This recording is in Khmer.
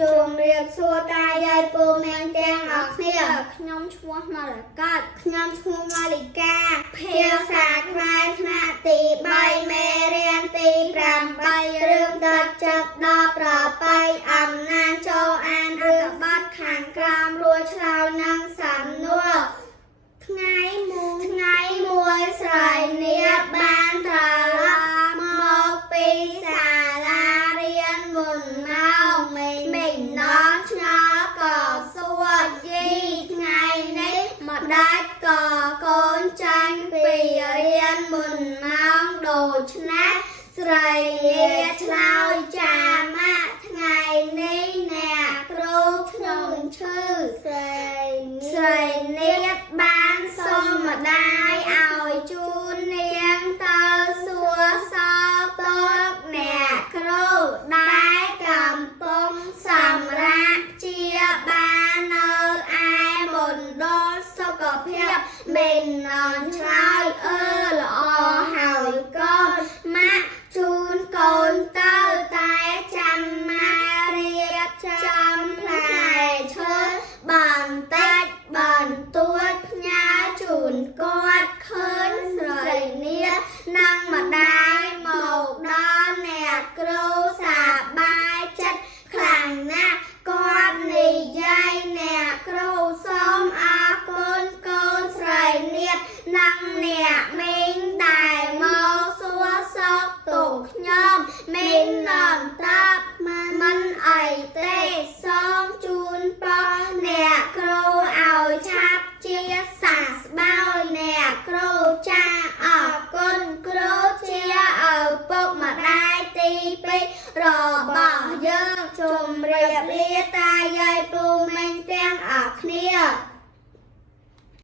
ជុំរៀបសួរតាយាយពូមានទាំងអស់គ្នាខ្ញុំឈ្មោះម៉ាលកាត់ខ្ញុំឈ្មោះម៉ាលីកាភាសាខ្មែរថ្នាក់ទី3មេរៀនទី8រឿងទឹកចិត្តដល់ប្របីអំណាចចូលអានរឿងបទខាងក្រោមរួចឆ្លើយនឹងសំណួរថ្ងៃមួយស្រីនាងបានត្រឡប់មកពីសាលារៀនមុនម៉ោងមេញនន់ឆ្ងល់ក៏សួរយីថ្ងៃនេះម្ដេចក៏កូនចាញ់ពីរៀនមុនម៉ោងដូច្នេះស្រីនាងឆ្លើយចាម៉ាក់ថ្ងៃនេះអ្នកគ្រូខ្ញុំឈឺស្រីនាងបានសុំម្ដាយឲ្យជូននាងទៅសួរសល់ទុកអ្នកគ្រូដែលកំពុងសម្រាប់ជាបាននៅឯមណ្ឌលសុខភាពមេននឆ្លើយល្អហើយកូនម៉ាក់ជូនកូនទៅតែចាំម៉ារៀបចំផ្លែឈើបន្តិចបន្តួចផ្ញើជូនគាត់ឃើញស្រីនាងនិងម្ដាយមកដល់អ្នកគ្រូសប្បាយចិត្តខ្លាំងណាស់គាត់និយាយអ្នកគ្រូសូមអរគុណកូនស្រីនាងនិងអ្នកមីងដែលមកសួរសុខទុក្ខខ្ញុំមីងនន់តាប់មិនអីទេសូមជូនពរអ្នកគ្រូឲ្យឆាប់ជាសះស្បើយអ្នកគ្រូចាអរគុណគ្រូជាឪពុកម្ដាយទី2របស់យើងជម្រាបលាតាយាយពូមីង